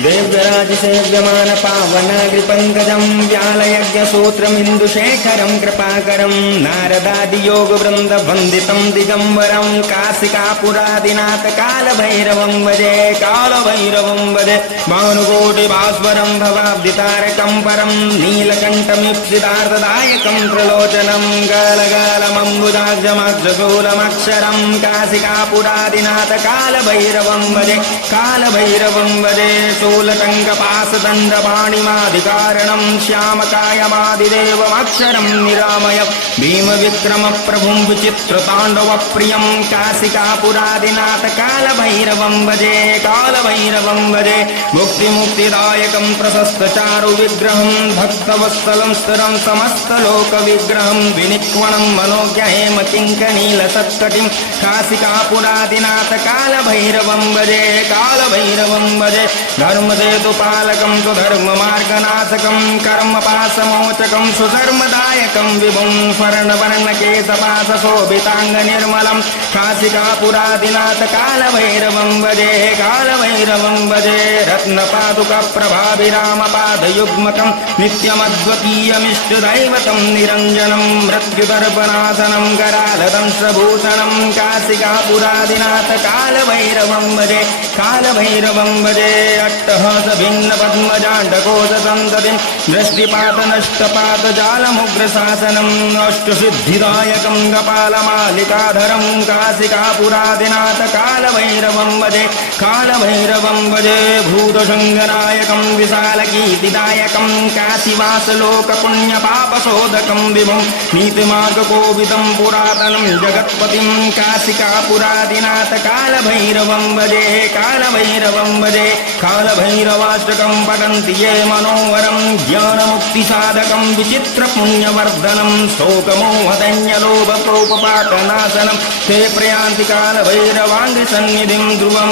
देव्यराजसेव्यमान पावनाग्रिपङ्कजं व्यालयज्ञसूत्रमिन्दुशेखरं कृपाकरं नारदादियोगवृन्दवन्दितं दिगम्बरं काशिकापुरादिनाथ कालभैरवं भजे कालभैरवं भजे भानुकोटिभास्वरं भवाब्दितारकं परं नीलकण्ठमीप्सितार्थदायकं त्रिलोचनं कालकालमम्बुजाक्षमाक्षशूलमक्षरं काशिकापुरादिनाथ कालभैरवं भजे शूलटङ्कपासदण्डपाणिमाधिकारणं श्यामकायमादिदेवमक्षरं निरामयं भीमविक्रमप्रभुं विचित्रताण्डवप्रियं काशिकापुरादिनाथ कालभैरवं भजे मुक्तिमुक्तिदायकं प्रशस्तचारुविग्रहं भक्तवत्सलं स्थिरं समस्तलोकविग्रहं विनिक्वणं मनोज्ञहेमकिङ्कणीलसत्कटिं काशिकापुरादिनाथ कालभैरवं भजे धर्मसेतुपालकं सुधर्ममार्गनाशकं कर्मपाशमोचकं सुधर्मदायकं विभुं स्वर्णवर्णकेशपाशशोभिताङ्गनिर्मलं काशिकापुरादिनाथ कालभैरवं भजे रत्नपादुकप्रभाभिरामपादयुग्मकं नित्यमद्वितीयमिष्टदैवतं निरञ्जनं मृत्युदर्पणासनं करालदंशभूषणं काशिकापुरादिनाथ कालभैरवं भजे अट्टहासभिन्नपद्मजाण्डकोशसन्ततिं दृष्टिपातनष्टपातजालमुग्रशासनम् अष्टसिद्धिदायकं कपालमालिकाधरं काशिकापुरादिनाथ कालभैरवं भजे भूतशङ्करायकं विशालकीर्तिदायकं काशीवासलोकपुण्यपापशोधकं विभुं नीतिमार्गकोविदं पुरातनं जगत्पतिं काशिकापुरादिनाथ कालभैरवं भजे कालभैरवाष्टकं पठन्ति ये मनोहरं ज्ञानमुक्तिसाधकं विचित्रपुण्यवर्धनं शोकमोहदैन्यलोभकोपपातनाशनं ते प्रयान्ति कालभैरवाङ्घ्रिसन्निधिं ध्रुवं